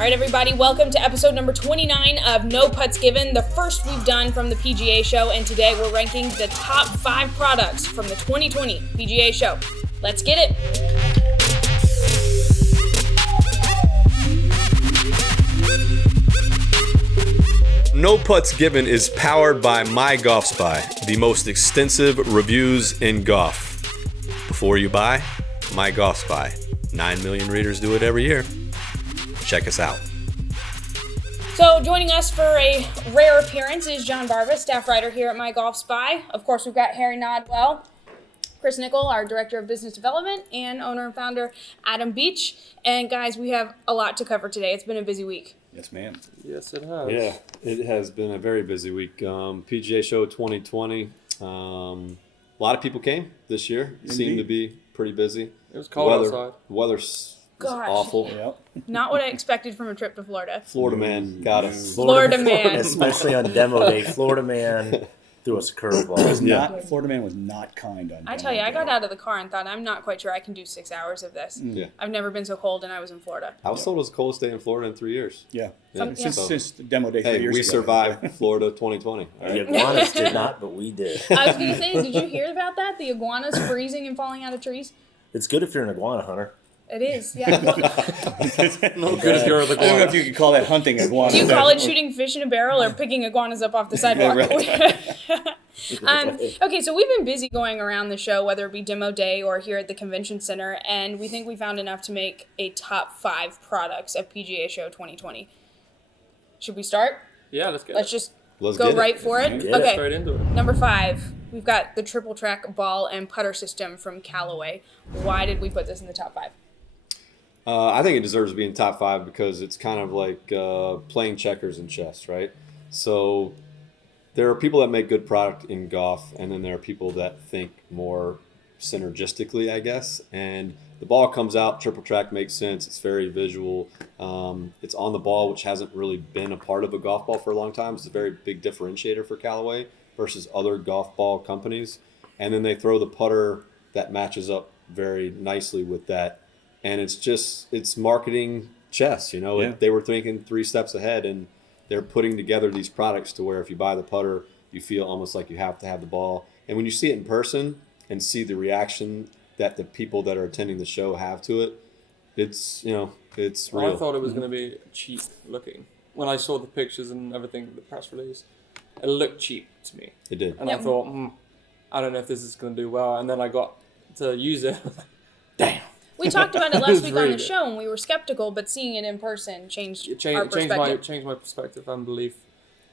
All right, everybody, welcome to episode number 29 of No Putts Given, the first we've done from the PGA Show, and today we're ranking the top 5 products from the 2020 PGA Show. Let's get it. No Putts Given is powered by MyGolfSpy, the most extensive reviews in golf. Before you buy, MyGolfSpy. 9 million readers do it every year. Check us out. So joining us for a rare appearance is John Barba, staff writer here at MyGolfSpy. Of course, we've got Harry Nodwell, Chris Nickel, our director of business development, and owner and founder Adam Beach. And guys, we have a lot to cover today. It's been a busy week. Yes, ma'am. Yes, it has. Yeah, it has been a very busy week. PGA Show 2020. A lot of people came this year. It seemed to be pretty busy. It was cold outside. The weather's awful. Yep. Not what I expected from a trip to Florida. Florida man got us. Florida man. Especially on demo day, Florida man threw us a curveball. Florida man was not kind on. I tell you, I got out of the car and thought, I'm not quite sure I can do 6 hours of this. Yeah. I've never been so cold, and I was in Florida. I was told it was the coldest day in Florida in 3 years. Yeah. Since the demo day 3 years ago. We survived Florida 2020. All The right? iguanas did not, but we did. I was going to say, did you hear about that? The iguanas freezing and falling out of trees? It's good if you're an iguana hunter. It is, yeah. Well, Not good if you're the I don't know if you could call that hunting iguana. do you call it shooting fish in a barrel or picking iguanas up off the sidewalk? Okay, so we've been busy going around the show, whether it be demo day or here at the convention center, and we think we found enough to make a top 5 products of PGA Show 2020. Should we start? Yeah, let's get Let's it. just Let's go get it. right for it. Get it. Okay, Straight into it. number 5, we've got the triple track ball and putter system from Callaway. Why did we put this in the top 5? I think it deserves to be in top 5 because it's kind of like playing checkers in chess, right? So there are people that make good product in golf, and then there are people that think more synergistically, I guess. And the ball comes out, triple track makes sense. It's very visual. It's on the ball, which hasn't really been a part of a golf ball for a long time. It's a very big differentiator for Callaway versus other golf ball companies. And then they throw the putter that matches up very nicely with that. And it's marketing chess, you know. Yeah. They were thinking 3 steps ahead, and they're putting together these products to where if you buy the putter, you feel almost like you have to have the ball. And when you see it in person and see the reaction that the people that are attending the show have to it, it's real. I thought it was going to be cheap looking. When I saw the pictures and everything, the press release, it looked cheap to me. It did. And I thought, I don't know if this is going to do well. And then I got to use it. Damn. We talked about it last week on really the good. show, and we were skeptical, but seeing it in person changed It our changed perspective. my perspective and belief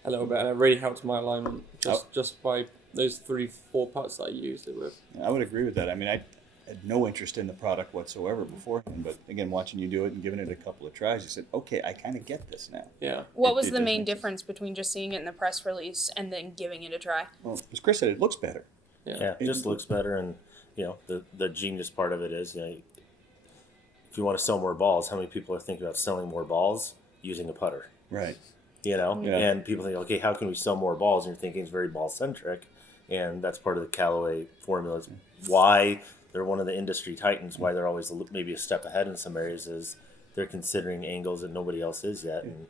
a little bit. And it really helped my alignment just by those 3-4 putts that I used it with. I would agree with that. I mean, I had no interest in the product whatsoever beforehand, but again, watching you do it and giving it a couple of tries, you said, okay, I kind of get this now. Yeah. What was it the does main make sense. difference between just seeing it in the press release and then giving it a try? Well, as Chris said, it looks better. Yeah, it just looks better, and the genius part of it is, if you want to sell more balls, how many people are thinking about selling more balls using a putter? Right. Yeah. Yeah. And people think, okay, how can we sell more balls? And you're thinking it's very ball centric, and that's part of the Callaway formula. It's why they're one of the industry titans. Why they're always maybe a step ahead in some areas is they're considering angles that nobody else is yet, and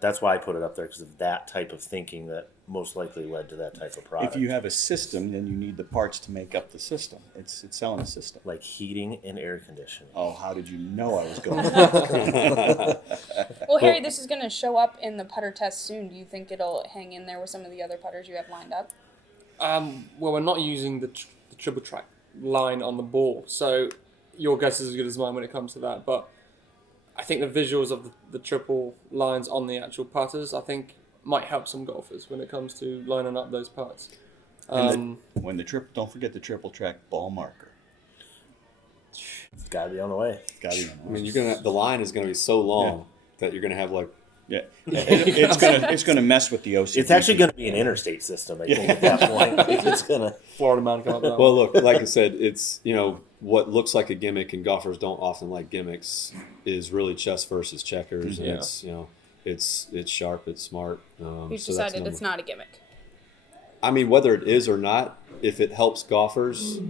that's why I put it up there, because of that type of thinking that most likely led to that type of product. If you have a system, then you need the parts to make up the system. It's selling a system. like heating and air conditioning. Oh, how did you know I was going? Well, Harry, this is going to show up in the putter test soon. Do you think it'll hang in there with some of the other putters you have lined up? Well, we're not using the triple track line on the ball, so your guess is as good as mine when it comes to that. But I think the visuals of the triple lines on the actual putters, I think, might help some golfers when it comes to lining up those putts. Don't forget the triple track ball marker. It's got to be on the way. Got to be. I mean, the line is going to be so long that you're going to have like. Yeah, it's gonna mess with the OCD. It's actually going to be an interstate system, I think, at that point. It's going to... Florida man come up with that. Well, look, like I said, it's what looks like a gimmick, and golfers don't often like gimmicks, is really chess versus checkers, and it's sharp, it's smart. We've decided it's not a gimmick. I mean, whether it is or not, if it helps golfers,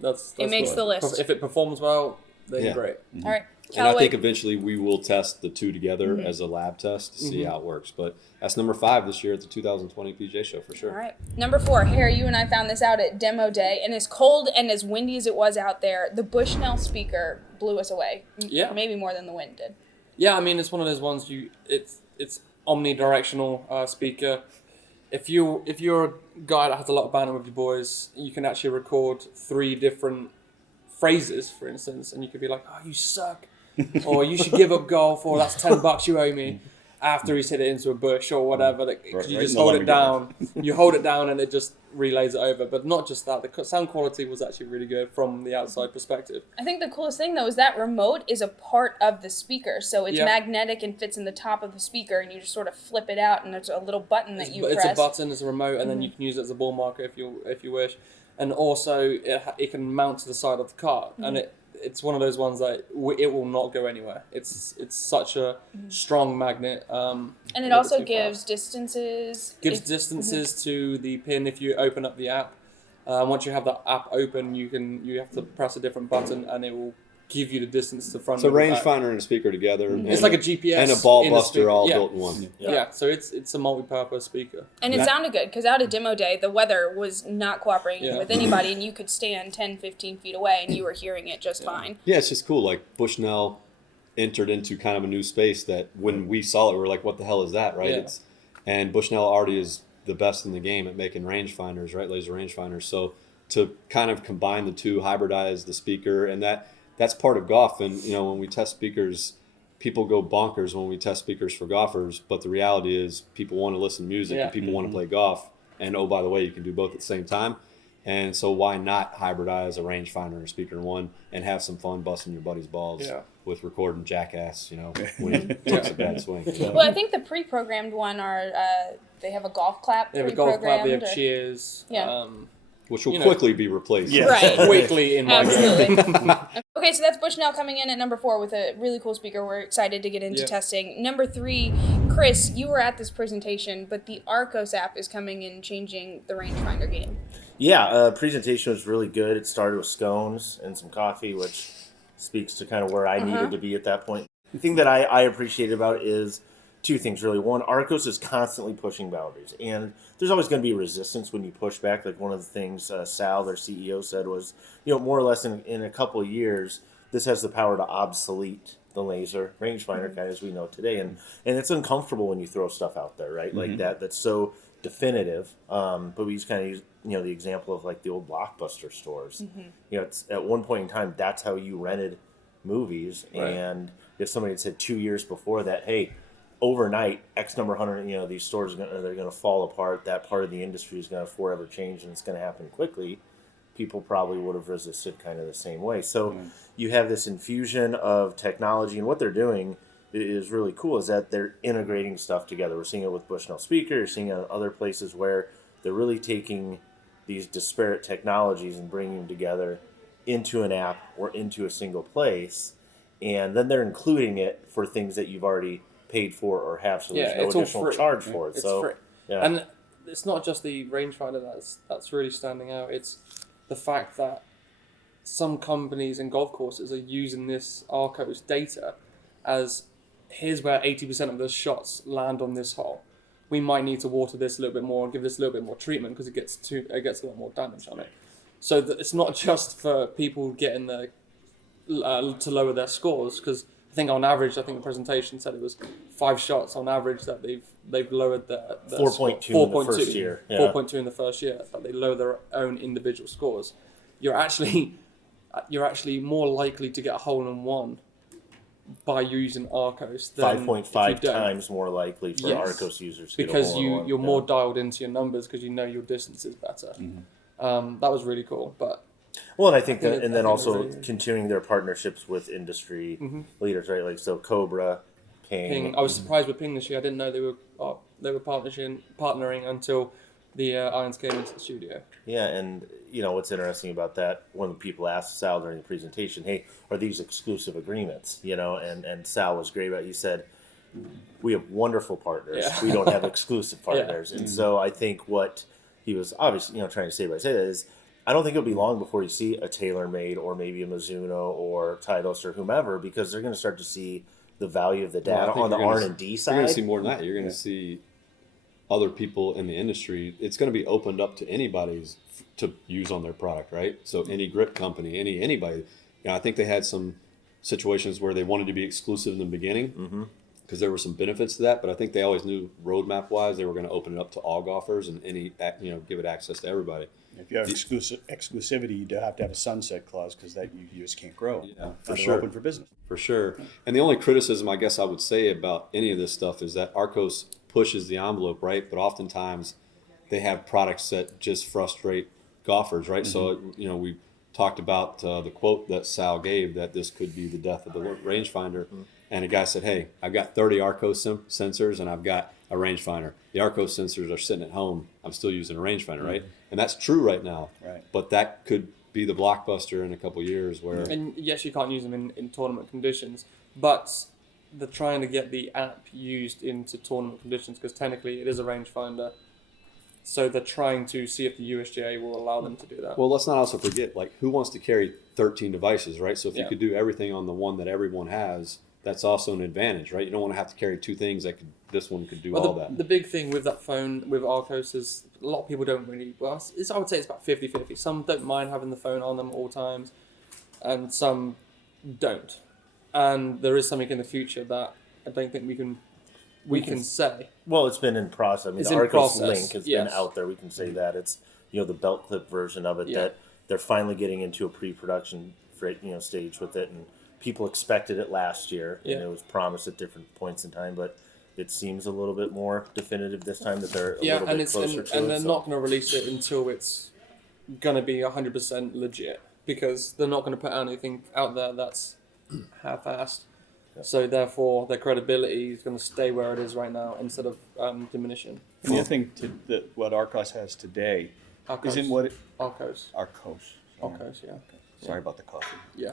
that's it makes the list. If it performs well, then great. All right. And I think Callaway. eventually we will test the two together as a lab test to see how it works. But that's number 5 this year at the 2020 PGA Show for sure. All right. Number 4, Harry, you and I found this out at demo day, and as cold and as windy as it was out there, the Bushnell speaker blew us away. Yeah. Maybe more than the wind did. Yeah, I mean, it's one of those ones it's omnidirectional speaker. If you're a guy that has a lot of banter with your boys, you can actually record 3 different phrases, for instance, and you could be like, "Oh, you suck," or "You should give up golf," or "That's $10 you owe me." After he's hit it into a bush or whatever, you just hold it down. You hold it down and it just relays it over. But not just that, the sound quality was actually really good from the outside perspective. I think the coolest thing, though, is that remote is a part of the speaker. So it's magnetic and fits in the top of the speaker, and you just sort of flip it out, and there's a little button that you press. It's a button, it's a remote, and then you can use it as a ball marker if you wish. And also, it can mount to the side of the car, and it's one of those ones that it will not go anywhere. It's such a strong magnet. And it also gives distances. Gives distances to the pin if you open up the app. Once you have the app open, you have to press a different button, and it will give you the distance to the front. So of the back. rangefinder and a speaker together. It's like a GPS and a ball in a buster all speaker. built in one. Yeah, so it's a multi-purpose speaker. And it sounded good, because out of demo day, the weather was not cooperating with anybody, and you could stand 10, 15 feet away, and you were hearing it just fine. Yeah, it's just cool. Like Bushnell entered into kind of a new space that when we saw it, we were like, what the hell is that, right? Yeah. And Bushnell already is the best in the game at making rangefinders, right? Laser rangefinders. So to kind of combine the two, hybridize the speaker, and that's part of golf. And, when we test speakers, people go bonkers when we test speakers for golfers. But the reality is people want to listen to music and people want to play golf. And, oh, by the way, you can do both at the same time. And so why not hybridize a rangefinder and a speaker in one and have some fun busting your buddy's balls with recording Jackass, when he takes a bad swing. Well, I think the pre-programmed one they have a golf clap. They have a golf clap, they have or- cheers. Yeah. Which will quickly be replaced. Right. Quickly in my game. Absolutely. Okay, so that's Bushnell coming in at number 4 with a really cool speaker. We're excited to get into testing. Number 3, Chris, you were at this presentation, but the Arccos app is coming in changing the rangefinder game. Yeah, presentation was really good. It started with scones and some coffee, which speaks to kind of where I needed to be at that point. The thing that I appreciated about it is 2 things, really. One, Arccos is constantly pushing boundaries, and there's always going to be resistance when you push back. Like one of the things Sal, their CEO, said was, more or less in a couple of years, this has the power to obsolete the laser rangefinder kind of as we know today. And it's uncomfortable when you throw stuff out there, right? Like that's so definitive. But we just kind of use, the example of like the old Blockbuster stores. It's at one point in time, that's how you rented movies. Right. And if somebody had said 2 years before that, hey, overnight, X number 100, these stores they're going to fall apart. That part of the industry is going to forever change, and it's going to happen quickly. People probably would have resisted kind of the same way. So you have this infusion of technology, and what they're doing is really cool. Is that they're integrating stuff together. We're seeing it with Bushnell speaker. You're seeing it in other places where they're really taking these disparate technologies and bringing them together into an app or into a single place, and then they're including it for things that you've already paid for or have, so there's no additional charge for it. It's so free. Yeah. And it's not just the rangefinder that's really standing out. It's the fact that some companies and golf courses are using this Arccos data as, here's where 80% of the shots land on this hole. We might need to water this a little bit more, give this a little bit more treatment because it gets a lot more damage on it. So that it's not just for people getting to lower their scores, because I think on average, the presentation said it was 5 shots on average that they've lowered their 4.2 in the first year. 4.2 in the first year, that they lower their own individual scores. You're actually more likely to get a hole in one by using Arccos than 5.5 times more likely for Arccos users to because get a hole in one. you're more dialed into your numbers because you know your distance is better. That was really cool, but. Well, and I think that, and then also continuing their partnerships with industry leaders, right? Like so, Cobra, Ping. I was surprised with Ping this year. I didn't know they were partnering until the irons came into the studio. Yeah, and what's interesting about that? One of the people asked Sal during the presentation, "Hey, are these exclusive agreements?" And Sal was great about it. He said, "We have wonderful partners. Yeah. We don't have exclusive partners." And so I think what he was obviously trying to say by saying that is, I don't think it'll be long before you see a TaylorMade or maybe a Mizuno or Titleist or whomever, because they're going to start to see the value of the Well, I data think on the you're gonna R&D You're going to side. see more than that. You're going to see other people in the industry. It's going to be opened up to anybody's to use on their product, right? So any grip company, anybody. I think they had some situations where they wanted to be exclusive in the beginning because there were some benefits to that. But I think they always knew roadmap wise they were going to open it up to all golfers and give it access to everybody. If you have exclusivity, you do have to have a sunset clause because that you just can't grow. Yeah, for They're sure. open for business. For sure. And the only criticism I guess I would say about any of this stuff is that Arccos pushes the envelope, right? But oftentimes they have products that just frustrate golfers, right? So, we talked about the quote that Sal gave that this could be the death of the rangefinder. And a guy said, hey, I've got 30 Arccos sensors and I've got a rangefinder. The Arccos sensors are sitting at home. I'm still using a rangefinder, right? And that's true right now. Right. But that could be the blockbuster in a couple of years where... And yes, you can't use them in tournament conditions, but they're trying to get the app used into tournament conditions because technically it is a rangefinder. So they're trying to see if the USGA will allow them to do that. Well, let's not also forget, like, who wants to carry 13 devices, right? So if you Yeah. could do everything on the one that everyone has, that's also an advantage, right? You don't want to have to carry two things this one could do all that. The big thing with that phone, with Arccos, is a lot of people don't really, I would say it's about 50-50. Some don't mind having the phone on them all times, and some don't. And there is something in the future that I don't think we can say. Well, it's been in process. I mean, It's the in Arccos process, link has yes. been out there. We can say that it's the belt clip version of it Yeah. that they're finally getting into a pre-production stage with it, and people expected it last year, Yeah. and it was promised at different points in time, but it seems a little bit more definitive this time that they're a little bit closer to it. And they're not going to release it until it's going to be 100% legit, because they're not going to put anything out there that's half-assed. So therefore, their credibility is going to stay where it is right now instead of diminishing. And the other thing what Arccos has today isn't what it, Arccos. Arccos. Arccos, yeah. Sorry about the coffee. Yeah.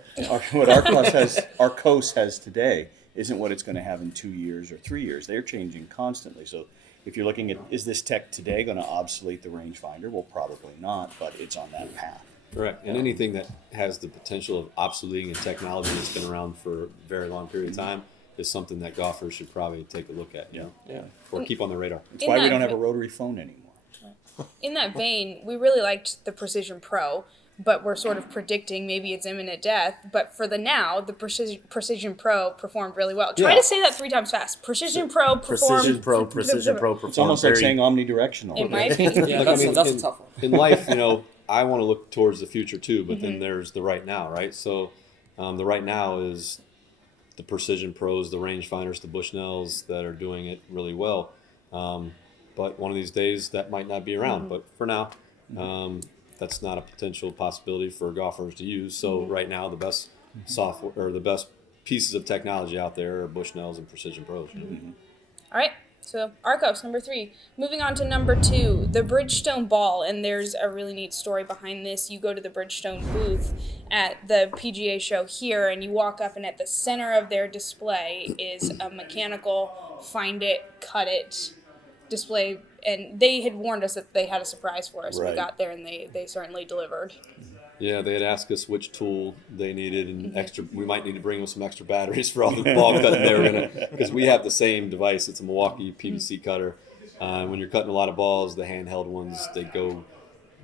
What Arccos has today isn't what it's going to have in 2 years or 3 years. They're changing constantly. So if you're looking at, is this tech today going to obsolete the rangefinder? Well, probably not, but it's on that path. Correct. And anything that has the potential of obsoleting a technology that's been around for a very long period of time is something that golfers should probably take a look at, Yeah. or keep on the radar. That's why we don't have a rotary phone anymore. In that vein, we really liked the Precision Pro, but we're sort of predicting maybe it's imminent death. But for the now, the Precision Pro performed really well. Try to say that 3 times fast. Precision Pro performed. Precision Pro performed. It's almost like very- saying omnidirectional. It might be. Yeah, that's a tough one. In life, I want to look towards the future too, but then there's the right now, right? So the right now is the Precision Pros, the rangefinders, the Bushnells that are doing it really well. But one of these days that might not be around. But for now, that's not a potential possibility for golfers to use. So right now, the best software or the best pieces of technology out there are Bushnells and Precision Pros. All right. So Arccos, number 3. Moving on to number 2, the Bridgestone ball. And there's a really neat story behind this. You go to the Bridgestone booth at the PGA Show here, and you walk up, and at the center of their display is a mechanical find it, cut it display. And they had warned us that they had a surprise for us. Right. We got there, and they certainly delivered. Yeah, they had asked us which tool they needed and extra. We might need to bring them some extra batteries for all the ball cutting they were gonna, because we have the same device. It's a Milwaukee PVC cutter. When you're cutting a lot of balls, the handheld ones, they go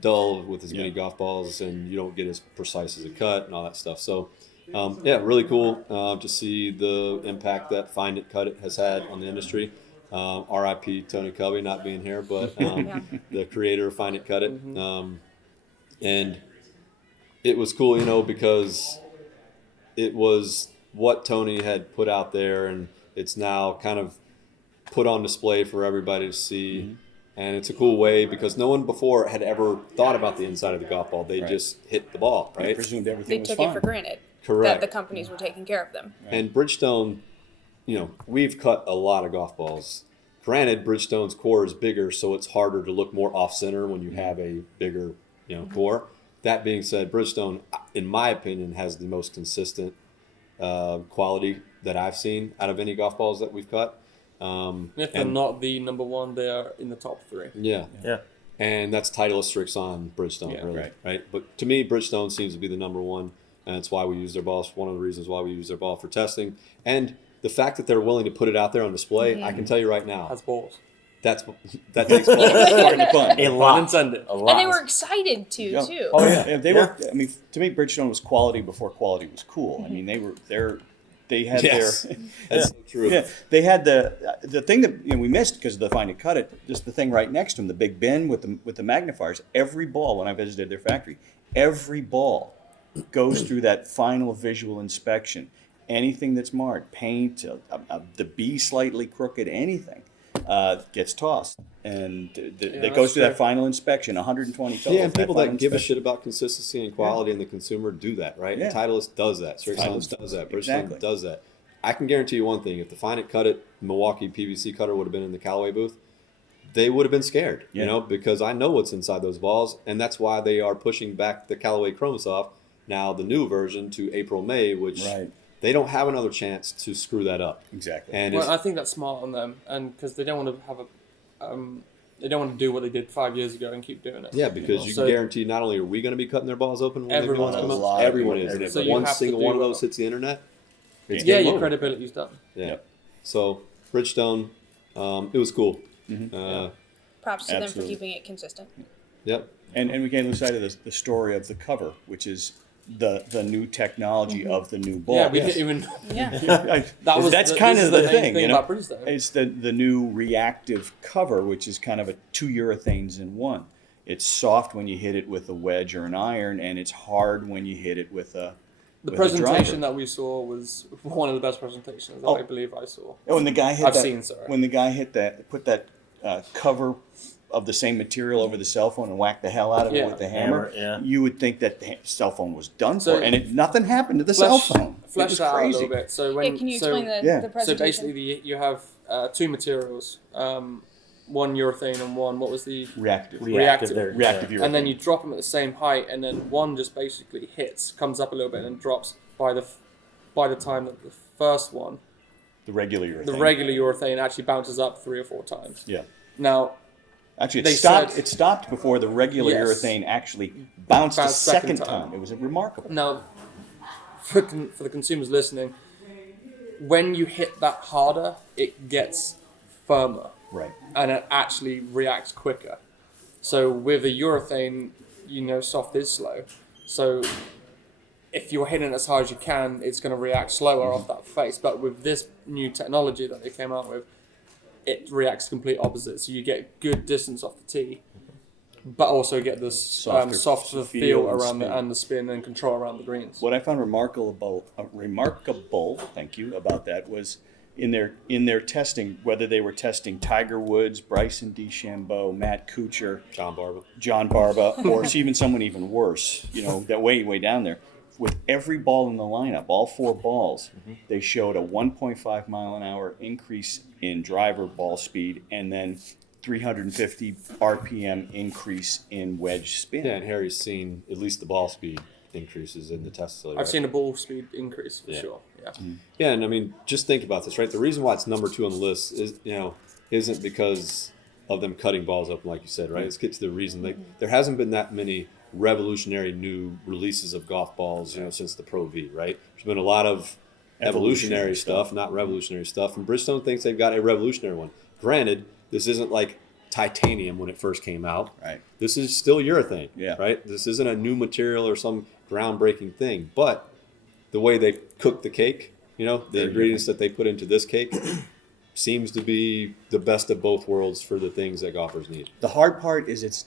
dull with as many golf balls, and you don't get as precise as a cut and all that stuff. So, really cool to see the impact that Find It, Cut It has had on the industry. RIP Tony Covey not being here, but the creator of Find It, Cut It, and it was cool, because it was what Tony had put out there, and it's now kind of put on display for everybody to see. And it's a cool way because no one before had ever thought about the inside of the golf ball. They just hit the ball, I right? presumed everything They was took fine. it for granted Correct. that the companies were taking care of them. And Bridgestone, we've cut a lot of golf balls. Granted, Bridgestone's core is bigger, so it's harder to look more off-center when you have a bigger, core. That being said, Bridgestone, in my opinion, has the most consistent quality that I've seen out of any golf balls that we've cut. If they're not the number one, they're in the top 3. Yeah. Yeah. and that's Titleist, Strixon, Bridgestone, Yeah, really, right. right? But to me, Bridgestone seems to be the number one, and it's why we use their balls. One of the reasons why we use their ball for testing, and the fact that they're willing to put it out there on display, I can tell you right now, Has balls. that takes balls. Starting to fun. A Pun lot. intended. A lot. And they were excited to, Yeah. too. Oh yeah, they were. I mean, to me, Bridgestone was quality before quality was cool. I mean, they had Yes. their. That's so true. Yeah, they had the thing that we missed because of the Find It Cut It. Just the thing right next to them, the big bin with the magnifiers. Every ball, when I visited their factory, every ball goes through that final visual inspection. Anything that's marked, paint, the B slightly crooked, anything gets tossed, and that goes through that final inspection. 120 total. Yeah, and people that give a inspection. shit about consistency and quality and the consumer do that, right? Yeah. And Titleist does that. Strixon Titleist does that. Bridgestone exactly. does that. I can guarantee you one thing: if the Find It Cut It Milwaukee PVC cutter would have been in the Callaway booth, they would have been scared, Yeah. because I know what's inside those balls, and that's why they are pushing back the Callaway Chrome Soft, now the new version, to April, May, which Right. they don't have another chance to screw that up. Exactly. And Well, it's, I think that's smart on them, and because they don't want to have they don't want to do what they did 5 years ago and keep doing it. yeah, because you So- can guarantee not only are we going to be cutting their balls open when Everyone they go is. on, A lot of everyone people- is. And if So you one have to single do one of well. those hits the internet, it's Yeah, game your over. credibility's done. Yeah. Yep. So Bridgestone, it was cool. Props to them for Absolutely. keeping it consistent. Yep. And we can't lose sight of the story of the cover, which is the new technology of the new ball. Yeah, we Yes. didn't even. Yeah. That's kind of the main thing, you know. about Bridgestone. It's the new reactive cover, which is kind of a 2 urethanes in one. It's soft when you hit it with a wedge or an iron, and it's hard when you hit it with a. The with a driver. presentation that we saw was one of the best presentations that Oh. I believe I saw. Oh, when the guy hit I've that, seen, sorry. when the guy hit that, put that cover of the same material over the cell phone and whacked the hell out of it Yeah. with the hammer, Hammer, yeah. you would think that the cell phone was done So- for, and nothing happened to the cell phone. It Flesh was that out a crazy. little bit. So when Yeah, can you so, explain the Yeah. the so presentation? basically you have two materials, one urethane and one what was the Reactive. Reactive. there. Reactive Yeah. urethane. and then you drop them at the same height, and then one just basically hits, comes up a little bit, and drops by the time that the first one, the regular urethane. the regular urethane, actually bounces up 3 or 4 times. Yeah. Now, Actually, They it said- stopped before the regular Yes. urethane actually bounced a Bounced second second time. time. It was remarkable. now, for the consumers listening, when you hit that harder, it gets firmer. Right. And it actually reacts quicker. So with a urethane, soft is slow. So if you're hitting it as hard as you can, it's going to react slower off that face. But with this new technology that they came out with, it reacts complete opposite. So you get good distance off the tee, but also get this Softer softer feel feel and around spin. and the spin and control around the greens. What I found remarkable, thank you, about that was in their testing, whether they were testing Tiger Woods, Bryson DeChambeau, Matt Kuchar, John Barba. or even someone even worse, that way down there. With every ball in the lineup, all 4 balls, they showed a 1.5 mile an hour increase in driver ball speed, and then 350 RPM increase in wedge spin. Yeah, and Harry's seen at least the ball speed increases in the test facility. I've seen a ball speed increase for Yeah. sure. Yeah. Yeah, and I mean, just think about this, right? The reason why it's number 2 on the list is, isn't because of them cutting balls open, like you said, right? Let's get to the reason. There hasn't been that many revolutionary new releases of golf balls, since the Pro V, right? There's been a lot of evolutionary stuff, not revolutionary stuff. And Bridgestone thinks they've got a revolutionary one. Granted, this isn't like titanium when it first came out. Right. This is still urethane. Yeah. Right. This isn't a new material or some groundbreaking thing, but the way they cook the cake, the ingredients that they put into this cake seems to be the best of both worlds for the things that golfers need. The hard part is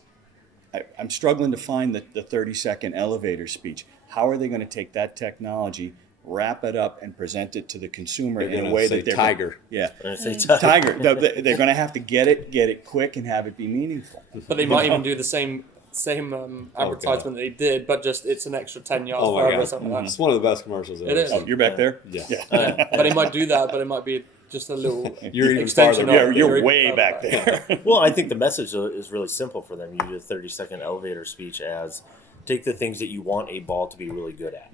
I'm struggling to find the 30-second elevator speech. How are they going to take that technology, wrap it up, and present it to the consumer They're in a gonna way say that they're Tiger. Yeah, And I say Tiger. Tiger. They're going to have to get it quick, and have it be meaningful. But they might even do the same advertisement they did, but just it's an extra 10 yards Oh my further or God. something like It's one of the best commercials I've It ever is. seen. Oh, you're back there? Yeah. that. But they might do that, but it might be just a little You're even extension farther. of You're even way further back there. Well, I think the message is really simple for them. You do a 30-second elevator speech as take the things that you want a ball to be really good at,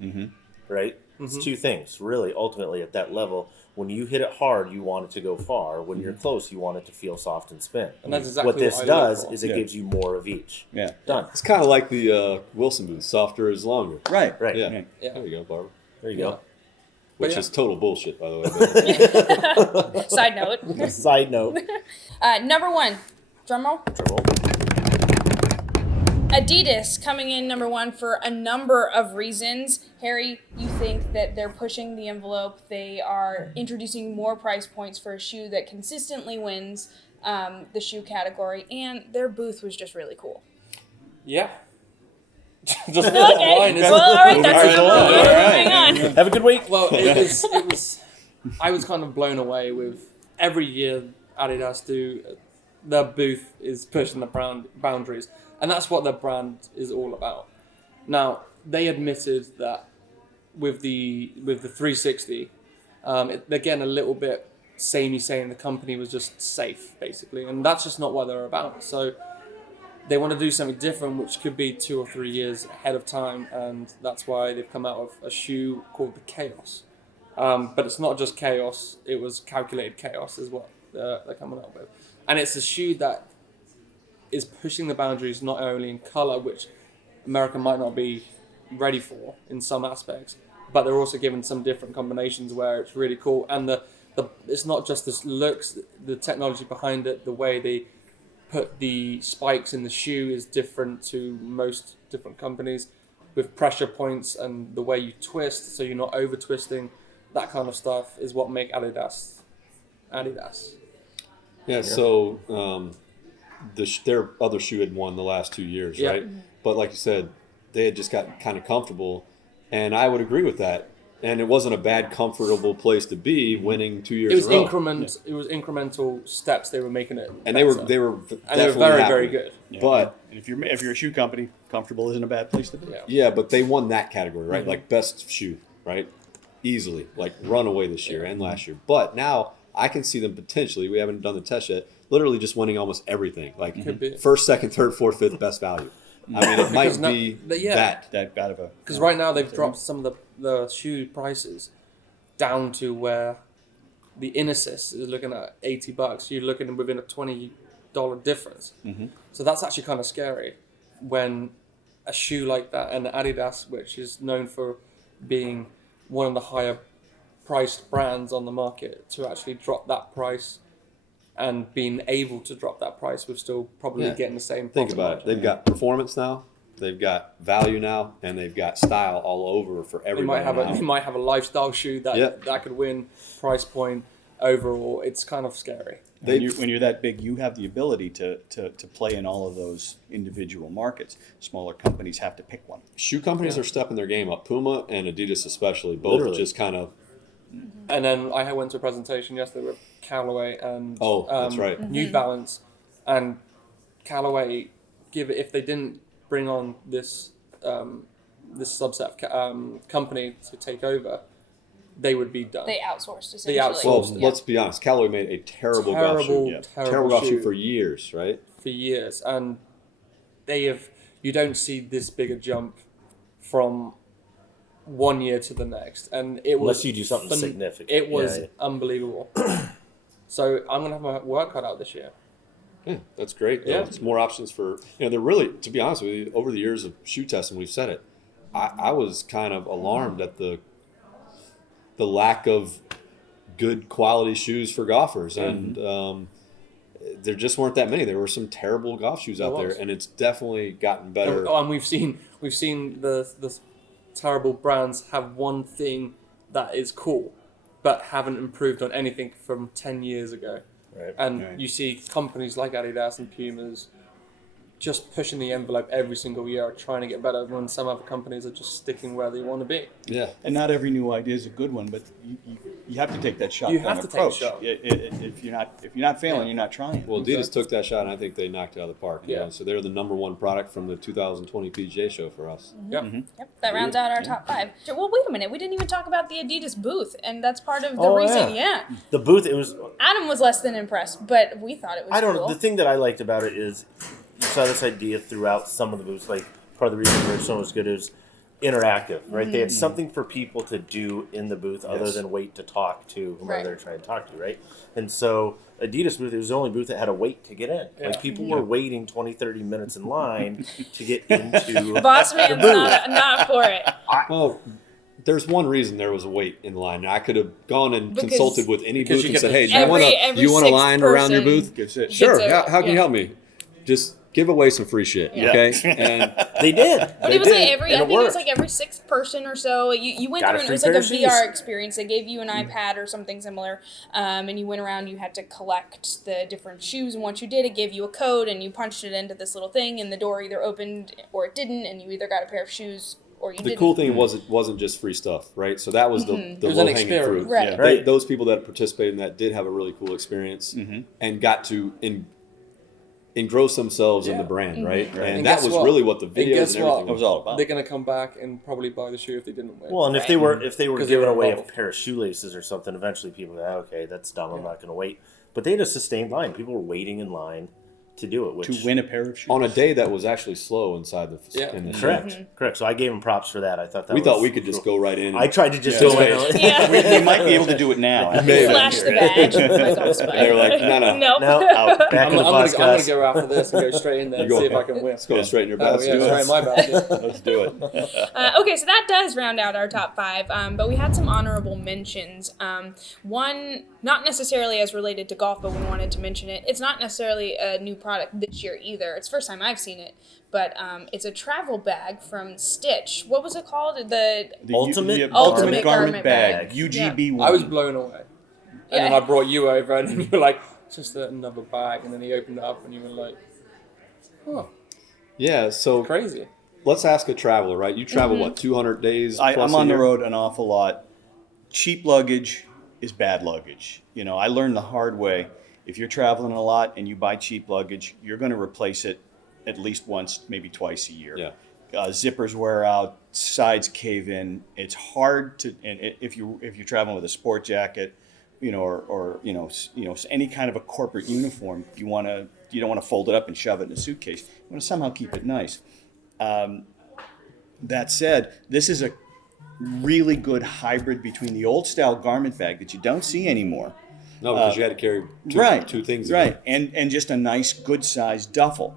right? It's two things, really, ultimately, at that level. When you hit it hard, you want it to go far. When you're close, you want it to feel soft and spin. And that's exactly what this I does look for. is it gives you more of each. Yeah. Done. It's kind of like the Wilson booth. Softer is longer. Right. Right. Yeah. Yeah. There you go, Barba. There you Yeah. go. Which yeah. is total bullshit, by the way. Side note. Side note. Number 1, drum roll. Trouble. Adidas coming in number 1 for a number of reasons. Harry, you think that they're pushing the envelope. They are introducing more price points for a shoe that consistently wins the shoe category, and their booth was just really cool. Yeah. Just Okay, line, isn't well, it? all right, that's Moving enough. right along. Moving on. Have a good week. Well, it was. I was kind of blown away with every year Adidas do. Their booth is pushing the boundaries, and that's what their brand is all about. Now they admitted that with the 360, they're getting a little bit samey, saying the company was just safe, basically, and that's just not what they're about. So they want to do something different, which could be 2 or 3 years ahead of time, and that's why they've come out with a shoe called the Chaos. But it's not just chaos; it was calculated chaos, is what they're coming up with, and it's a shoe that is pushing the boundaries not only in color, which America might not be ready for in some aspects, but they're also given some different combinations where it's really cool, and the it's not just the looks, the technology behind it, the way they put the spikes in the shoe is different to most different companies, with pressure points and the way you twist, so you're not over twisting. That kind of stuff is what make Adidas. Yeah, so their other shoe had won the last 2 years, Yeah. right? But like you said, they had just got kind of comfortable, and I would agree with that. And it wasn't a bad, comfortable place to be, winning 2 years It was in a row. It was incremental steps. They were making it, And better. they were and they were definitely very happy. very good. Yeah. But and if you're a shoe company, comfortable isn't a bad place to be. Yeah. yeah, but they won that category, right? Like best shoe, right? Easily, like runaway this year and last year. But now I can see them potentially. We haven't done the test yet. Literally just winning almost everything, like Could be. first, second, third, fourth, fifth, best value. I mean, it might Because be yeah. that. That out of a Because right now they've dropped some of the shoe prices down to where the Innersys is looking at $80. You're looking within a $20 difference. Mm-hmm. So that's actually kind of scary when a shoe like that, and Adidas, which is known for being one of the higher priced brands on the market, to actually drop that price and being able to drop that price with still probably Yeah. getting the same Think profit about it. margin. They've got performance now, they've got value now, and they've got style all over for They everybody they now. might have a lifestyle shoe that Yep. that could win price point overall. It's kind of scary. When you're that big, you have the ability to play in all of those individual markets. Smaller companies have to pick one. Shoe companies are stepping their game up. Puma and Adidas especially, both Literally. just kind of, And then I went to a presentation yesterday with Callaway and that's right. New Balance, and Callaway if they didn't bring on this subset of company to take over, they would be done. They outsourced essentially. They outsourced. Well, Yeah. let's be honest. Callaway made a terrible golf shoe. Terrible golf shoe for years, right? for years, and you don't see this big a jump from 1 year to the next, and it was Unless you do something significant. It was Yeah. unbelievable. So I'm gonna have my work cut out this year. Yeah, that's great. Yeah. It's more options for, they're really, to be honest with you, over the years of shoe testing, we've said it. I was kind of alarmed at the lack of good quality shoes for golfers, and there just weren't that many. There were some terrible golf shoes out there, was. and it's definitely gotten better. Oh, and we've seen the terrible brands have one thing that is cool, but haven't improved on anything from 10 years ago. Right. And Right. you see companies like Adidas and Pumas just pushing the envelope every single year, trying to get better, when some other companies are just sticking where they want to be. Yeah. And not every new idea is a good one, but you have to take that shotgun You have to take a approach. shot. If you're not failing, you're not trying. Well, Adidas took that shot, and I think they knocked it out of the park. Yeah. So they're the number one product from the 2020 PGA Show for us. Yep. Yep, that rounds out our top 5. Well, wait a minute. We didn't even talk about the Adidas booth, and that's part of the Oh, reason. yeah. Yeah. The booth, it was. Adam was less than impressed, but we thought it was I don't know. cool. The thing that I liked about it is you saw this idea throughout some of the booths. Like part of the reason Bridgestone was good is interactive, right? They had something for people to do in the booth other Yes. than wait to talk to whomever Right. they're trying to talk to, right? And so Adidas booth, it was the only booth that had a wait to get in. Like people were waiting 20, 30 minutes in line to get into Boss man's not for it. Well, there's one reason there was a wait in line. I could have gone and Because- consulted with any because booth you and get said, the- "Hey, do Every you want a sixth line around your person booth?" Gets it. Sure. gets a- How can you yeah. help me? Just give away some free shit, Yeah. okay? And They did. But They it was like did, every, and I it think it was worked. like every sixth person or so. You went Got a through and it free was like pair a of shoes. VR experience. They gave you an iPad or something similar, and you went around. You had to collect the different shoes, and once you did, it gave you a code, and you punched it into this little thing, and the door either opened or it didn't, and you either got a pair of shoes or you the didn't. cool thing was it wasn't just free stuff, right? So that was the It was low an hanging experience. fruit. Right. Yeah. Right. Those people that participated in that did have a really cool experience and got to engross themselves in the brand, right? And, And that guess was what? really what the And videos guess and what? everything That was all about. They're gonna come back and probably buy the shoe if they didn't win. Well, and if they were if they were 'Cause they giving were away a involved. pair of shoelaces or something, eventually people go, okay, that's dumb. I'm not going to wait. But they had a sustained line. People were waiting in line to do it, which To win a pair of shoes. on a day that was actually slow inside the Yeah. in the correct, correct. So I gave them props for that. I thought that We was thought we could just cool. go right in. I tried to just Yeah. go in. Yeah. We might be able to do it now. Maybe. Flash the badge. They were like, no. Nope. No, out back I'm in the gonna bus, guys. go after this and go straight in there and go see if I ahead. can win. Let's go straight in your Oh, basket. yeah, straight in my basket. Let's do it. Okay, so that does round out our top five, but we had some honorable mentions. One, not necessarily as related to golf, but we wanted to mention it. It's not necessarily a new product this year either. It's the first time I've seen it, but it's a travel bag from Stitch. What was it called? The Ultimate ultimate garment garment bag. bag. UGB1. I was blown away. And then Yeah. I brought you over and then you were like, it's just another bag. And then he opened it up and you were like, oh, Yeah, so crazy. let's ask a traveler, right? You travel what, 200 days? I'm plus on a the year? road an awful lot. Cheap luggage is bad luggage. You know, I learned the hard way. If you're traveling a lot and you buy cheap luggage, you're going to replace it at least once, maybe twice a year. Yeah. Zippers wear out, sides cave in. It's hard to, and if you're traveling with a sport jacket, you know, or any kind of a corporate uniform, you don't want to fold it up and shove it in a suitcase. You want to somehow keep it nice. That said, this is a really good hybrid between the old style garment bag that you don't see anymore. No, because you had to carry two things. Right, and just a nice, good sized duffel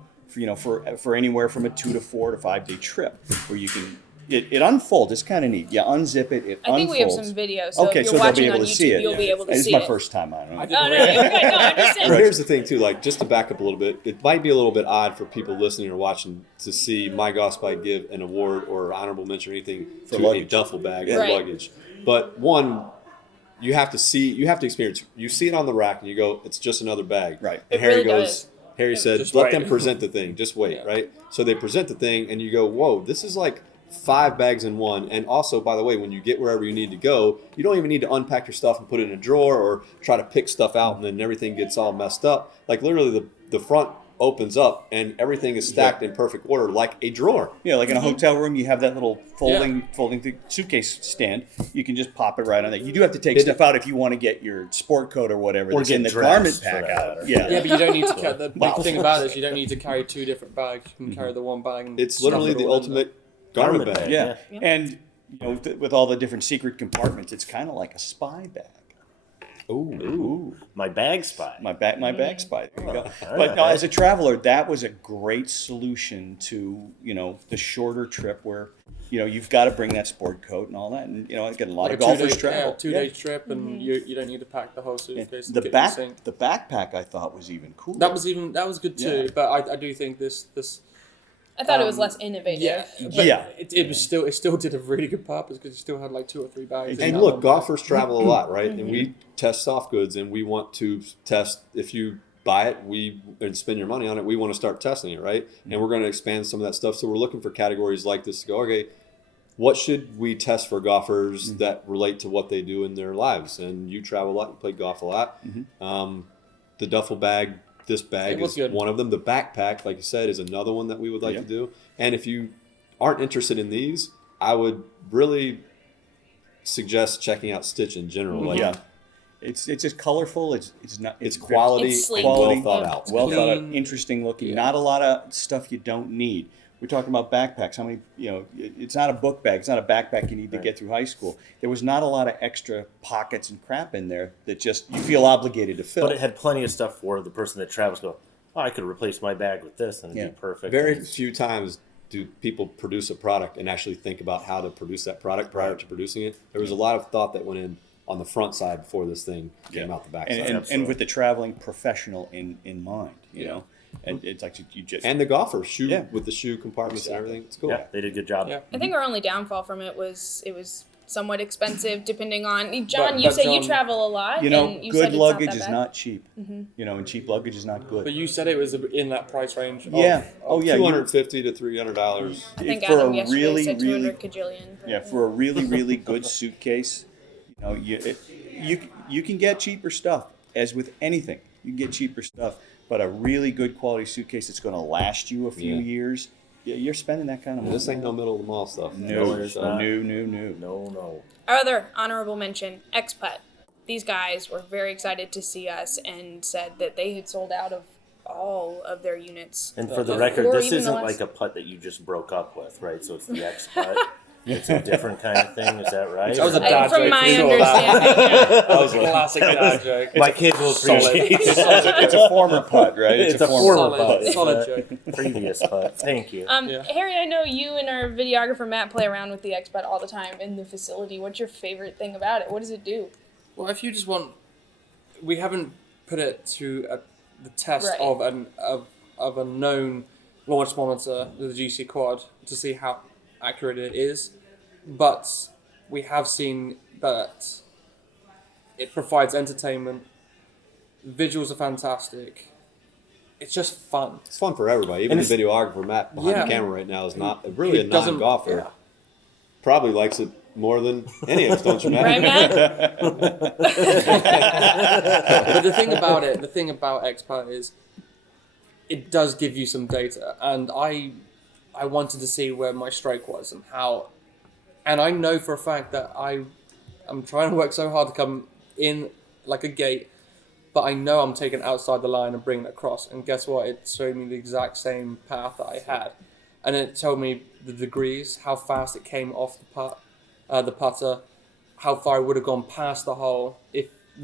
for anywhere from a 2 to 4 to 5 day trip, where you can it unfolds. It's kind of neat. You unzip it. It I think unfolds. we have some videos. So Okay, if so you're they'll watching be able on to YouTube, see it. you'll be able to It's see my it. first time on it. Oh, no, you're good. No, I understand. But here's the thing too, like just to back up a little bit, it might be a little bit odd for people listening or watching to see MyGolfSpy give an award or honorable mention or anything For to luggage. a duffel bag Right. or luggage. But one, you have to experience. You see it on the rack and you go, it's just another bag. Right. And It Harry really goes, does. Harry said, Just let wait. them present the thing. Just wait, Yeah. right? So they present the thing and you go, whoa, this is like 5 bags in one. And also, by the way, when you get wherever you need to go, you don't even need to unpack your stuff and put it in a drawer or try to pick stuff out and then everything gets all messed up. Like literally the front opens up and everything is stacked in perfect order like a drawer. Yeah, like in a hotel room, you have that little folding Yeah. suitcase stand. You can just pop it right on there. You do have to take stuff out if you want to get your sport coat or whatever Or that's get in the dressed, garment for pack that out. matter. Yeah. But you don't need to carry the Wow. big thing about it is you don't need to carry 2 different bags. You can carry the one bag and It's stuff literally it the all in ultimate garment Garment bag. bag. Yeah. And with all the different secret compartments, it's kind of like a spy bag. Ooh. My bag spy. My bag spy. There you go. all But no, right. as a traveler, that was a great solution to the shorter trip where you've got to bring that sport coat and all that, and again, a lot of golfers travel. 2 day trip and you don't need to pack the whole suitcase. The and get back, in the sink. the backpack I thought was even cooler. That was good too. Yeah. But I do think this I thought it was less innovative. Yeah. it still did a really good purpose because you still had like 2 or 3 bags. in And that look, one bag. golfers travel a lot, right? And we test soft goods, and we want to test. If you buy it, and spend your money on it, we want to start testing it, right? And we're going to expand some of that stuff. So we're looking for categories like this to go, okay, what should we test for golfers that relate to what they do in their lives? And you travel a lot, you play golf a lot. The duffel bag, this bag It was is good. one of them. The backpack, like you said, is another one that we would like to do. And if you aren't interested in these, I would really suggest checking out Stitch in general. Like, Yeah. It's just colorful. It's quality It's sleek. and well Quality. thought out. well thought out, Clean. interesting looking. Not a lot of stuff you don't need. We're talking about backpacks. How many, it's not a book bag. It's not a backpack you need to get through high school. There was not a lot of extra pockets and crap in there that just you feel obligated to fill. But it had plenty of stuff for the person that travels. Go, oh, I could replace my bag with this and it'd be perfect. Very few times do people produce a product and actually think about how to produce that product prior to producing it. There was a lot of thought that went in on the front side before this thing came out the back side. And with the traveling professional in mind, you know. And it's like you just and the golfer shoe with the shoe compartments and everything. It's cool. Yeah, they did a good job. I think our only downfall from it was somewhat expensive, depending on John. You say you travel a lot. And you good said luggage it's is not cheap. And cheap luggage is not good. But you said it was in that price range. $250 to $300. I think for Adam a yesterday really, said really 200 kajillion. for a really good suitcase, you can get cheaper stuff. As with anything, you can get cheaper stuff. But a really good quality suitcase that's going to last you a few years, you're spending that kind of money. This ain't no middle of the mall stuff. No. Our other honorable mention, Expat. These guys were very excited to see us and said that they had sold out of all of their units. And for the record, this isn't like a putt that you just broke up with, right? So it's the X putt. It's a different kind of thing, is that right? That was a dad joke. From my understanding. That was a classic dad joke. My kids will appreciate it. It's a former putt, right? It's a former putt. Solid joke. Previous putt. Thank you. Harry, I know you and our videographer Matt play around with the Expat all the time in the facility. What's your favorite thing about it? What does it do? Well, if you just want, we haven't put it to the test Right. of a known launch monitor, the GC Quad, to see how accurate it is, but we have seen that it provides entertainment. Visuals are fantastic. It's just fun. It's fun for everybody. Even the videographer Matt behind the camera right now is not really a non-golfer. Yeah. Probably likes it more than any of us, don't you, Matt? Right, Matt? But the thing about Expat is it does give you some data, and I wanted to see where my stroke was and how, and I know for a fact that I'm trying to work so hard to come in like a gate, but I know I'm taking outside the line and bringing it across, and guess what? It showed me the exact same path that I had, and it told me the degrees, how fast it came off the putter, how far it would have gone past the hole.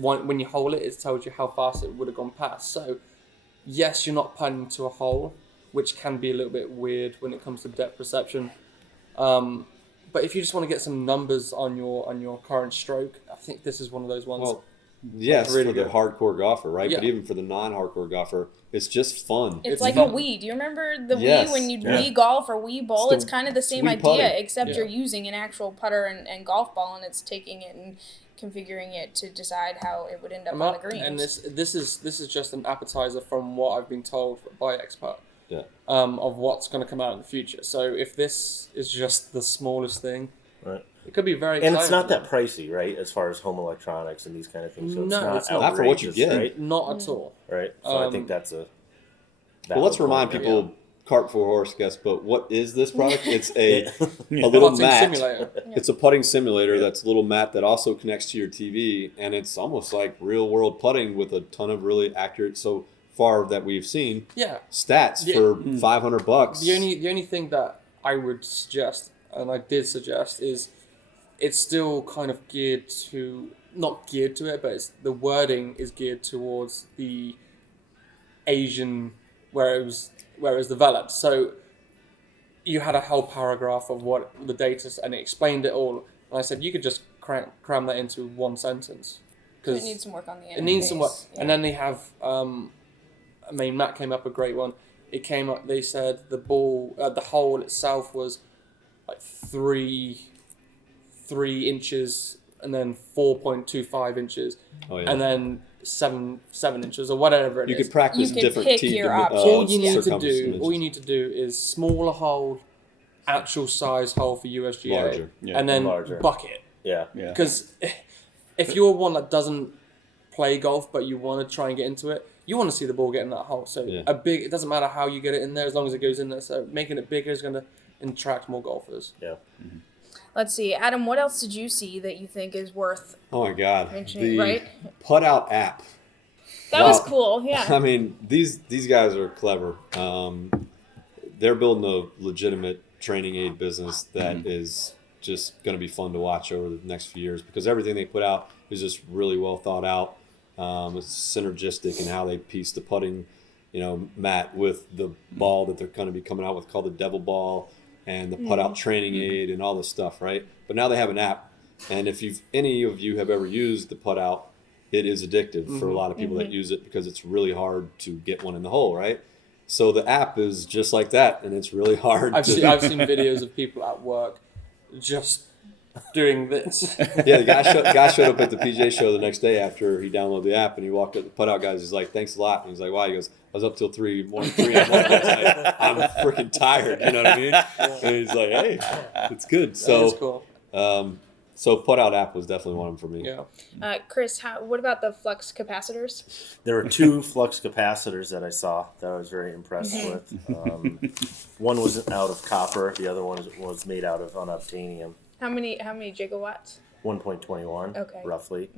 When you hole it, it tells you how fast it would have gone past. So yes, you're not putting to a hole, which can be a little bit weird when it comes to depth perception. But if you just want to get some numbers on your current stroke, I think this is one of those ones. Well, yes, really for the good. hardcore golfer, right? Yeah. But even for the non-hardcore golfer, it's just fun. It's like a Wii. Do you remember the Wii when you'd Wii golf or Wii bowl? It's kind of the same Wii idea, putting. except you're using an actual putter and golf ball, and it's taking it and configuring it to decide how it would end up on the greens. And this is just an appetizer from what I've been told by Expert. Yeah. Of what's going to come out in the future. So if this is just the smallest thing, Right. it could be very exciting. And it's not that pricey, right, as far as home electronics and these kind of things. So No, it's it's not not for what you outrageous, get. right? Not at all. Right. So I think that's a. Well, let's remind people, cart before horse, guess, but what is this product? It's a little Putting mat. simulator. It's a putting simulator that's a little mat that also connects to your TV, and it's almost like real-world putting with a ton of really accurate, so far that we've seen, Yeah. stats for $500. The only thing that I would suggest, and I did suggest, is it's still kind of geared to, not geared to it, but the wording is geared towards the Asian where it was developed. So you had a whole paragraph of what the data, and it explained it all. And I said you could just cram that into one sentence So it needs some work on the interface. it needs some work. Yeah. And then they have, Matt came up with a great one. It came up. They said the ball, the hole itself was like 3 inches, and then 4.25 inches, and then 7 inches or whatever it is. You could practice You could different pick teeth. your options. All you need to circumference do, dimensions. all you need to do is smaller hole, actual size hole for USGA, Larger. Yeah, and then larger. bucket. Yeah. Because if you're one that doesn't play golf but you want to try and get into it, you want to see the ball get in that hole. So it doesn't matter how you get it in there as long as it goes in there. So making it bigger is going to attract more golfers. Yeah. Let's see, Adam. What else did you see that you think is worth? Oh my God! Mentioning, The right? Putt Out app. That was cool. Yeah. I mean, these guys are clever. they're building a legitimate training aid business that is just going to be fun to watch over the next few years, because everything they put out is just really well thought out. It's synergistic in how they piece the putting, mat with the ball that they're going to be coming out with called the Devil Ball, and the putt out training aid and all this stuff, right? But now they have an app, and if any of you have ever used the putt out, it is addictive for a lot of people that use it, because it's really hard to get one in the hole, right? So the app is just like that, and it's really hard. I've seen videos of people at work just doing this. Yeah, the guy showed up at the PGA Show the next day after he downloaded the app, and he walked up to the putt out guys. He's like, "Thanks a lot." And he's like, "Why?" He goes, "I was up till 3 in the morning last night. I'm freaking tired." You know what I mean? And he's like, "Hey, it's good." So, That's cool. So putt out app was definitely one of them for me. Yeah. Chris, what about the flux capacitors? There were 2 flux capacitors that I saw that I was very impressed with. One was out of copper. The other one was made out of unobtainium. How many gigawatts? 1.21, Okay. roughly.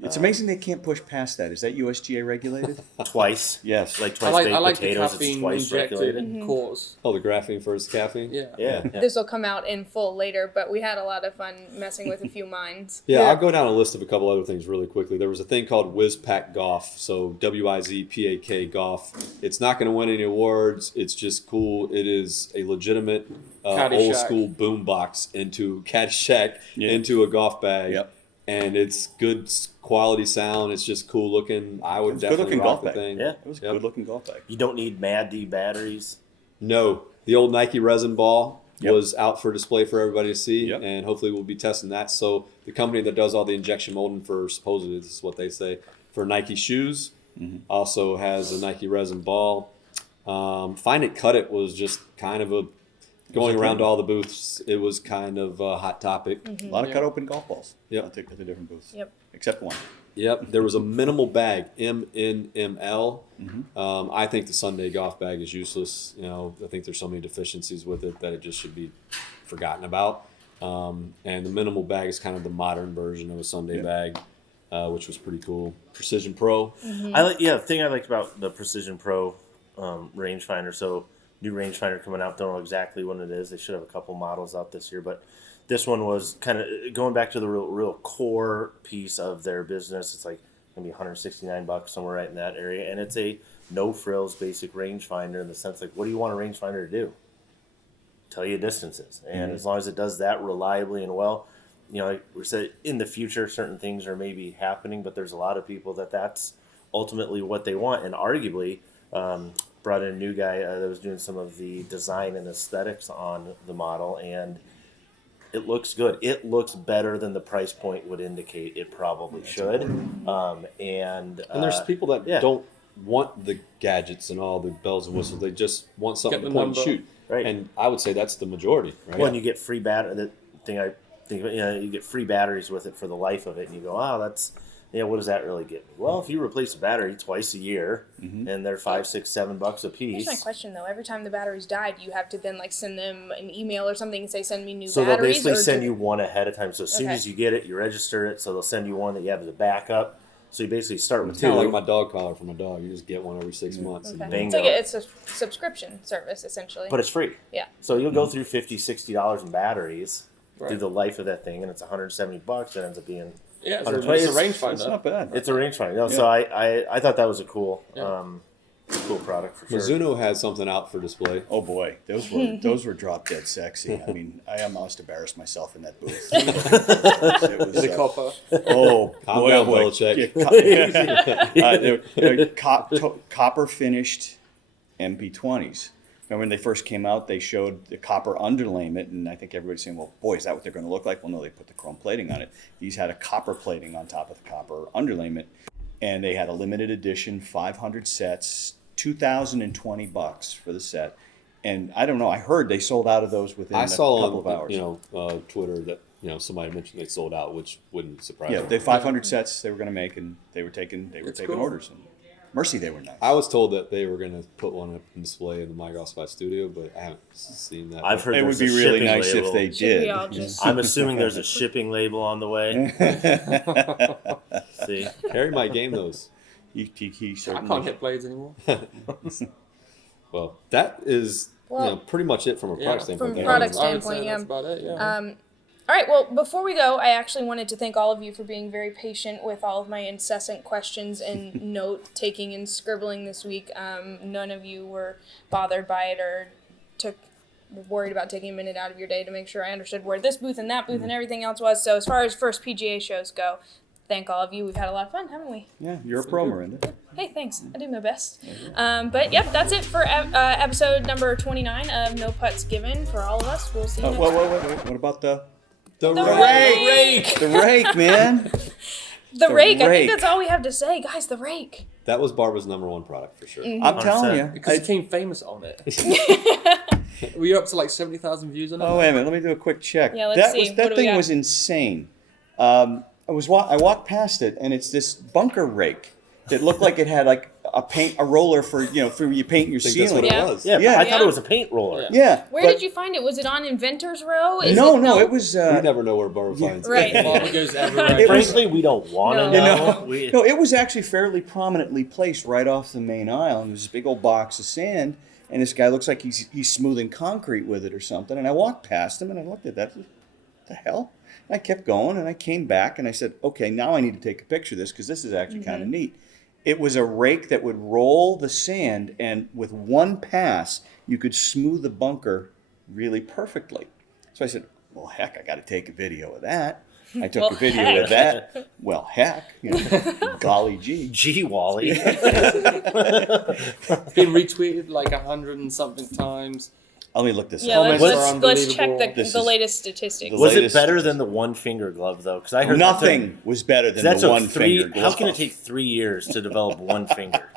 It's amazing they can't push past that. Is that USGA regulated? Twice. Yes. Like I twice like, baked I like the potatoes. It's caffeine twice injected regulated. cores. Oh, the graphene versus caffeine. Yeah. This will come out in full later, but we had a lot of fun messing with a few minds. Yeah, I'll go down a list of a couple other things really quickly. There was a thing called WizPack Golf, so WIZPAK Golf. It's not going to win any awards. It's just cool. It is a legitimate old school boom box into Caddyshack into a golf bag. Yep. And it's good quality sound. It's just cool looking. I would definitely rock the thing. Yeah. It was a good looking golf bag. You don't need Mad D batteries. No, the old Nike resin ball Yep. was out for display for everybody to see, Yep. and hopefully we'll be testing that. So the company that does all the injection molding for, supposedly this is what they say, for Nike shoes, also has a Nike resin ball. Find It, Cut It was just kind of going around to all the booths. It was kind of a hot topic. A lot of cut open golf balls. Yep. At the different booths. Yep. Except one. Yep, there was a minimal bag, MNML. I think the Sunday golf bag is useless. I think there's so many deficiencies with it that it just should be forgotten about. And the minimal bag is kind of the modern version of a Sunday bag, which was pretty cool. Precision Pro. The thing I liked about the Precision Pro rangefinder. So new rangefinder coming out. Don't know exactly when it is. They should have a couple models out this year, but this one was kind of going back to the real core piece of their business. It's like going to be $169 somewhere right in that area, and it's a no frills basic rangefinder in the sense like, what do you want a rangefinder to do? Tell you distances, and as long as it does that reliably and well, like we said, in the future certain things are maybe happening, but there's a lot of people that's ultimately what they want, and arguably brought in a new guy that was doing some of the design and aesthetics on the model, and it looks good. It looks better than the price point would indicate it probably should. And there's people that don't want the gadgets and all the bells and whistles. They just want something to point and shoot. Right. And I would say that's the majority, right? Well, and you get free battery. The thing I think, you get free batteries with it for the life of it, and you go, "Oh, that's what does that really get?" Well, if you replace a battery twice a year, and they're $5, $6, $7 a piece. Here's my question though: every time the batteries died, you have to then send them an email or something and say, "Send me new So batteries." they'll basically send you one ahead of time. So as soon Okay. as you get it, you register it. So they'll send you one that you have as a backup. So you basically start with It's kind of two. like my dog collar for my dog. You just get one every 6 months. Okay. And Bingo. It's a subscription service essentially. But it's free. Yeah. So you'll go through $50, $60 in batteries through Right. the life of that thing, and it's $170. It ends up being Yeah, it's 120. a It's rangefinder. not bad. it's a rangefinder. So I thought that was a cool cool product for sure. Mizuno had something out for display. Oh boy, those were drop dead sexy. I mean, I almost embarrassed myself in that booth. It was, The copper. oh Calm boy, down, oh boy. Belichick. They're copper finished MP20s. Remember when they first came out, they showed the copper underlayment, and I think everybody's saying, well, boy, is that what they're going to look like? Well, no, they put the chrome plating on it. These had a copper plating on top of the copper underlayment, and they had a limited edition 500 sets, $2,020 for the set. And I don't know, I heard they sold out of those within I a saw couple of hours. on Twitter that somebody mentioned they sold out, which wouldn't surprise Yeah, me. the 500 sets they were going to make, and they were taking cool. orders. And mercy, they were nice. I was told that they were going to put one up in display in the MyGolfSpy studio, but I haven't seen that. I've heard It would there's be a really shipping nice label. if they Should we did. all just I'm assuming there's a shipping label on the way. See, Harry might game those. He I certainly. can't hit blades anymore. Well, that is Well, pretty much it from a product standpoint. From a product I would standpoint, say yeah. that's about it. Yeah. All right, well, before we go, I actually wanted to thank all of you for being very patient with all of my incessant questions and note-taking and scribbling this week. None of you were bothered by it or worried about taking a minute out of your day to make sure I understood where this booth and that booth and everything else was. So as far as first PGA shows go, thank all of you. We've had a lot of fun, haven't we? Yeah, you're a pro, Miranda. Hey, thanks. I do my best. But, yep, that's it for episode number 29 of No Putts Given for all of us. We'll see you next time. Wait. What about the rake? The rake, man. The rake. I rake. think that's all we have to say. Guys, the rake. That was Barba's #1 product for sure. I'm telling you. Because it became famous on it. Were you up to like 70,000 views on it? Oh, wait a minute. Let me do a quick check. Yeah, let's see. What That do we thing got? was insane. I walked past it, and it's this bunker rake that looked like it had like a roller for you painting your I think that's ceiling. what Yeah. it was. Yeah, Yeah. I thought it was a paint roller. Yeah. Where did you find it? Was it on Inventors Row? No, it was. We never know where Barba finds it. Right. Barba goes everywhere. It was- Frankly, we don't want to No. know. No, it was actually fairly prominently placed right off the main aisle. And there was this big old box of sand, and this guy looks like he's smoothing concrete with it or something. And I walked past him, and I looked at that. What the hell? And I kept going, and I came back, and I said, okay, now I need to take a picture of this because this is actually kind of neat. It was a rake that would roll the sand, and with one pass, you could smooth the bunker really perfectly. So I said, well, heck, I got to take a video of that. I took a video of that. Well, heck, golly gee. Gee, Wally. It's been retweeted like 100 and something times. Let me look this Yeah, up. let's check unbelievable. the latest statistics. The Was it latest better than the one finger glove though? Because I heard Nothing was better than That the took one finger How glove. can it take 3 years to develop one finger?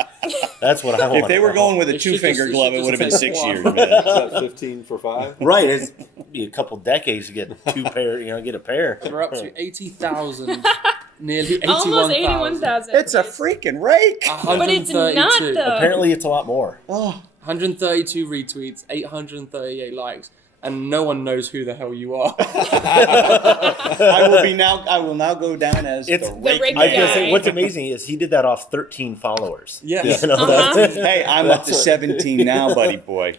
That's what I want. If they were going with a It should two-finger just- glove, it it should would have been just 6 take years, one. man. Is that 15 for 5? right, it's be a couple decades to get two pair. Get a pair. We're up to 80,000. Nearly 81,000. Almost 81,000. It's a freaking rake. But it's not, 132. though. Apparently, it's a lot more. Oh, 132 retweets, 838 likes, and no one knows who the hell you are. I will now go down as It's- the The rake rake I was man. gonna say guy. what's amazing is he did that off 13 followers. Yes. That's Hey, I'm up to 17 now, buddy boy.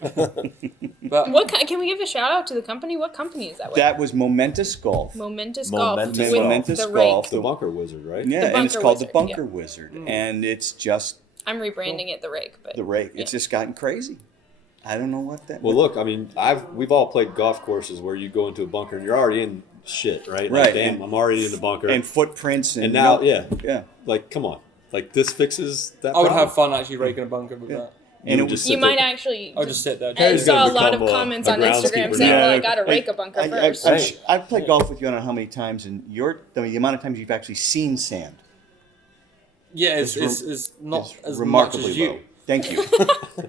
But Can we give a shout out to the company? What company is that with? That was Momentous Golf. Momentous Momentous Golf. Golf. Momentous the Golf. rake. The Bunker Wizard, right? Yeah, and it's Bunker called Wizard, the Bunker yeah. Wizard, and it's just I'm rebranding it the rake, but the rake. It's just gotten crazy. I don't know what that. Well, look, I mean, we've all played golf courses where you go into a bunker and you're already in shit, right? Right, Like, damn, and- I'm already in the bunker. and footprints And now, yeah. yeah. Like, come on. Like, this fixes that I would problem. have fun actually raking a bunker with that. And You it just was sit you might there. actually. I'll just sit there. I Gary's saw gonna a lot of become comments a on Instagram groundskeeper saying, now. "Well, I gotta rake a bunker first." I've played golf with you. I don't know how many times, and the amount of times you've actually seen sand Yeah, it's is not is as remarkably much as you, low. Thank you.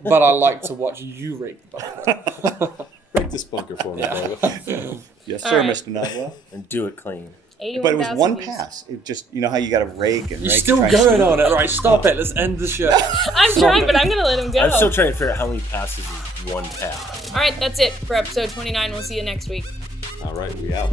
but I like to watch you rake the bunker. Break this bunker for me, Barba. Yes, All sir, right. Mr. Nodwell. and do it clean. But it was 81,000 one views. pass. It just you know how you got to rake and You're rake. still try and going smooth on it. All right, stop it. Let's end the show. I'm trying, but I'm gonna let him go. I'm still trying to figure out how many passes is one pass. All right, that's it for episode 29. We'll see you next week. All right, we out.